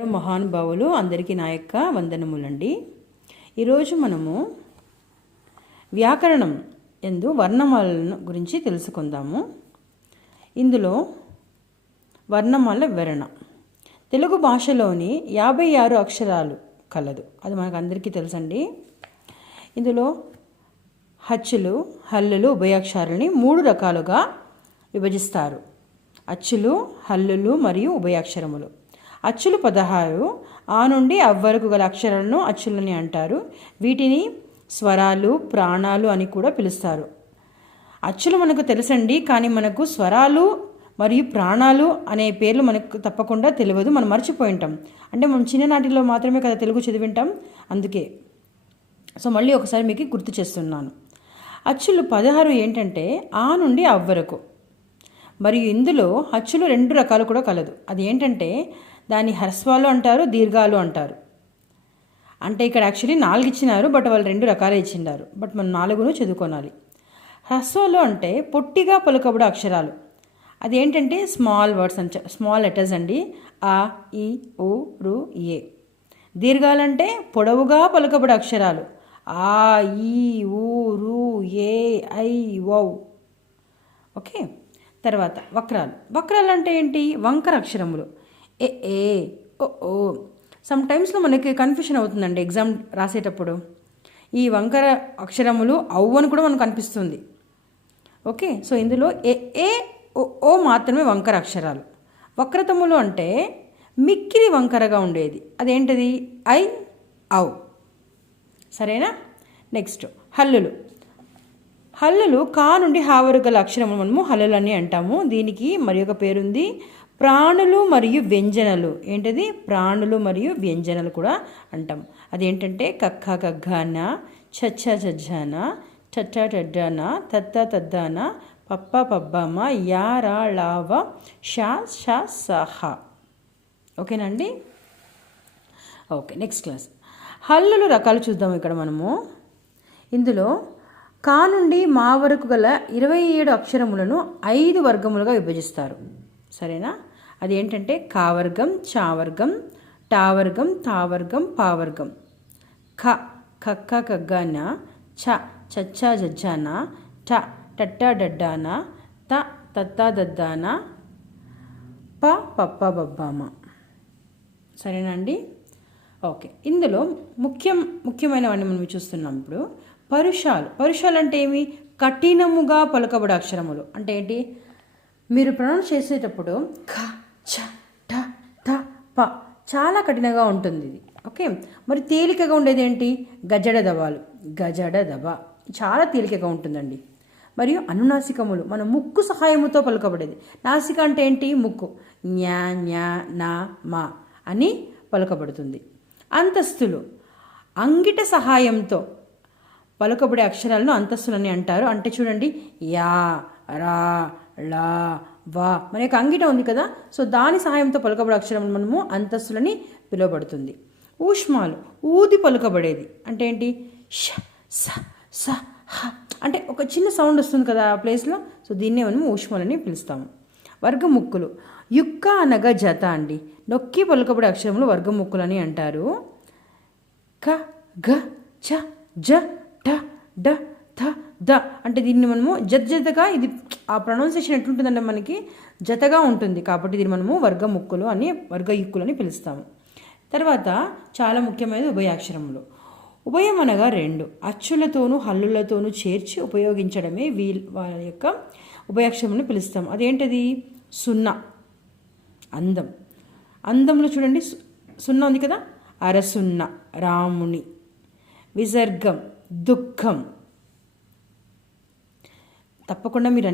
మహానుభావులు అందరికీ నా యొక్క వందనములండి. ఈరోజు మనము వ్యాకరణం ఎందు వర్ణమాలను గురించి తెలుసుకుందాము. ఇందులో వర్ణమాల వివరణ. తెలుగు భాషలోని 56 అక్షరాలు కలదు, అది మనకు అందరికీ తెలుసండి. ఇందులో హచ్చులు, హల్లులు, ఉభయాక్షరాలని 3 రకాలుగా విభజిస్తారు. అచ్చులు, హల్లులు మరియు ఉభయాక్షరములు. అచ్చులు 16, ఆ నుండి అవ్ వరకు గల అక్షరాలను అచ్చులని అంటారు. వీటిని స్వరాలు, ప్రాణాలు అని కూడా పిలుస్తారు. అచ్చులు మనకు తెలుసండి, కానీ మనకు స్వరాలు మరియు ప్రాణాలు అనే పేర్లు మనకు తప్పకుండా తెలియదు, మనం మర్చిపోయి ఉంటాం. అంటే మనం చిన్ననాటిలో మాత్రమే కదా తెలుగు చదివింటాం, అందుకే. సో మళ్ళీ ఒకసారి మీకు గుర్తు చేస్తున్నాను. అచ్చులు 16 ఏంటంటే ఆ నుండి అవ్ వరకు. మరియు ఇందులో అచ్చులు 2 రకాలు కూడా కలదు. అది ఏంటంటే దాన్ని హ్రస్వాలు అంటారు, దీర్ఘాలు అంటారు. అంటే ఇక్కడ యాక్చువల్లీ 4 ఇచ్చినారు, బట్ వాళ్ళు 2 రకాలే ఇచ్చినారు, బట్ మనం 4ను చదువుకోవాలి. హ్రస్వాలు అంటే పొట్టిగా పలుకబడే అక్షరాలు. అదేంటంటే స్మాల్ వర్డ్స్ అంటే స్మాల్ లెటర్స్ అండి. ఆ, ఈ, ఉ, రు, ఏ. దీర్ఘాలంటే పొడవుగా పలుకబడే అక్షరాలు. ఆ, ఈ, ఊ, రు, ఏ, ఐ, ఓ. ఓకే. తర్వాత వక్రాలు. వక్రాలు అంటే ఏంటి? వంకర అక్షరములు. ఏ, ఓ. సమ్ టైమ్స్లో మనకి కన్ఫ్యూషన్ అవుతుందండి ఎగ్జామ్ రాసేటప్పుడు. ఈ వంకర అక్షరములు అవ్వని కూడా మనకు కనిపిస్తుంది. ఓకే. సో ఇందులో ఏ, ఓ మాత్రమే వంకర అక్షరాలు. వక్రతములు అంటే మిక్కిలి వంకరగా ఉండేది. అదేంటిది? ఐ, ఔ. సరేనా? నెక్స్ట్ హల్లులు. హల్లులు కా నుండి హా వరకు గల అక్షరములు మనము హల్లులు అని అంటాము. దీనికి మరి ఒక పేరుంది, ప్రాణులు మరియు వ్యంజనలు. ఏంటది? ప్రాణులు మరియు వ్యంజనలు కూడా అంటాం. అదేంటంటే కక్క కగ్గాన, చచ్చ చజ్జాన, టట్ట టడ్డాన, తత్త తద్దాన, పప్ప పబ్బమ్మ, యా రా లావ, షా షా సహ. ఓకేనండి? ఓకే. Next class. హల్లులు రకాలు చూద్దాం ఇక్కడ మనము. ఇందులో కా నుండి మా వరకు గల 27 అక్షరములను 5 వర్గములుగా విభజిస్తారు. సరేనా? అదేంటంటే కావర్గం, చావర్గం, టావర్గం, తావర్గం, పావర్గం. ఖ కక్క కగ్గాన, చ చచ్చా జజ్జాన, ట టట్టా డడ్డాన, త తత్తా దద్దాన, ప పప్ప బబ్బామ. సరేనండి? ఓకే. ఇందులో ముఖ్యమైనవన్నీ మనం చూస్తున్నాం ఇప్పుడు. పరుషాలు. పరుషాలు అంటే ఏమి? కఠినముగా పలుకబడే అక్షరములు. అంటే ఏంటి? మీరు ప్రొనౌన్స్ చేసేటప్పుడు ఖ, చ, ట, త, ప చాలా కఠినంగా ఉంటుంది ఇది. ఓకే. మరి తేలికగా ఉండేది ఏంటి? గజడ దబాలు. గజడ దబ చాలా తేలికగా ఉంటుందండి. మరియు అనునాసికములు మన ముక్కు సహాయముతో పలుకబడేది. నాసిక అంటే ఏంటి? ముక్కు. న్యా, న్యా, నా, మా అని పలుకబడుతుంది. అంతస్తులు అంగిట సహాయంతో పలుకబడే అక్షరాలను అంతస్తులని అంటారు. అంటే చూడండి, యా, రా, లా, వా. మన యొక్క అంగిట ఉంది కదా, సో దాని సహాయంతో పలుకబడే అక్షరం మనము అంతస్తులని పిలువబడుతుంది. ఊష్మాలు ఊది పలుకబడేది. అంటే ఏంటి? ష, స, స, హ. అంటే ఒక చిన్న సౌండ్ వస్తుంది కదా ఆ ప్లేస్లో, సో దీన్నే మనము ఊష్మాలని పిలుస్తాము. వర్గముక్కులు. యుక్క అనగా జత అండి. నొక్కి పలుకబడే అక్షరములు వర్గముక్కులని అంటారు. క, గ, చ, జ, ట, డ, థ, ద. అంటే దీన్ని మనము జతగా, ఇది ఆ ప్రొనౌన్సియేషన్ ఎట్లుంటుందంటే మనకి జతగా ఉంటుంది, కాబట్టి దీన్ని మనము వర్గముక్కులు అని, వర్గయుక్కులు అని పిలుస్తాము. తర్వాత చాలా ముఖ్యమైనది ఉభయాక్షరములు. ఉభయం అనగా 2 అచ్చులతోనూ హల్లులతోనూ చేర్చి ఉపయోగించడమే వాళ్ళ యొక్క ఉభయాక్షరములను పిలుస్తాము. అదేంటది? సున్నా. అందం. అందంలో చూడండి సున్నా ఉంది కదా, అరసున్న, రాముని. విసర్గం, దుఃఖం. తప్పకుండా మీరు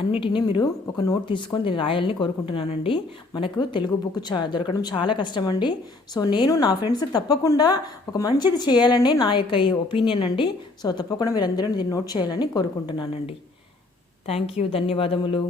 అన్నిటినీ మీరు ఒక నోట్ తీసుకొని దీన్ని రాయాలని కోరుకుంటున్నానండి. మనకు తెలుగు బుక్ దొరకడం చాలా కష్టమండి. సో నేను నా ఫ్రెండ్స్కి తప్పకుండా ఒక మంచిది చేయాలని నా యొక్క ఒపీనియన్ అండి. సో తప్పకుండా మీరు అందరూ దీన్ని నోట్ చేయాలని కోరుకుంటున్నానండి. Thank you. ధన్యవాదములు.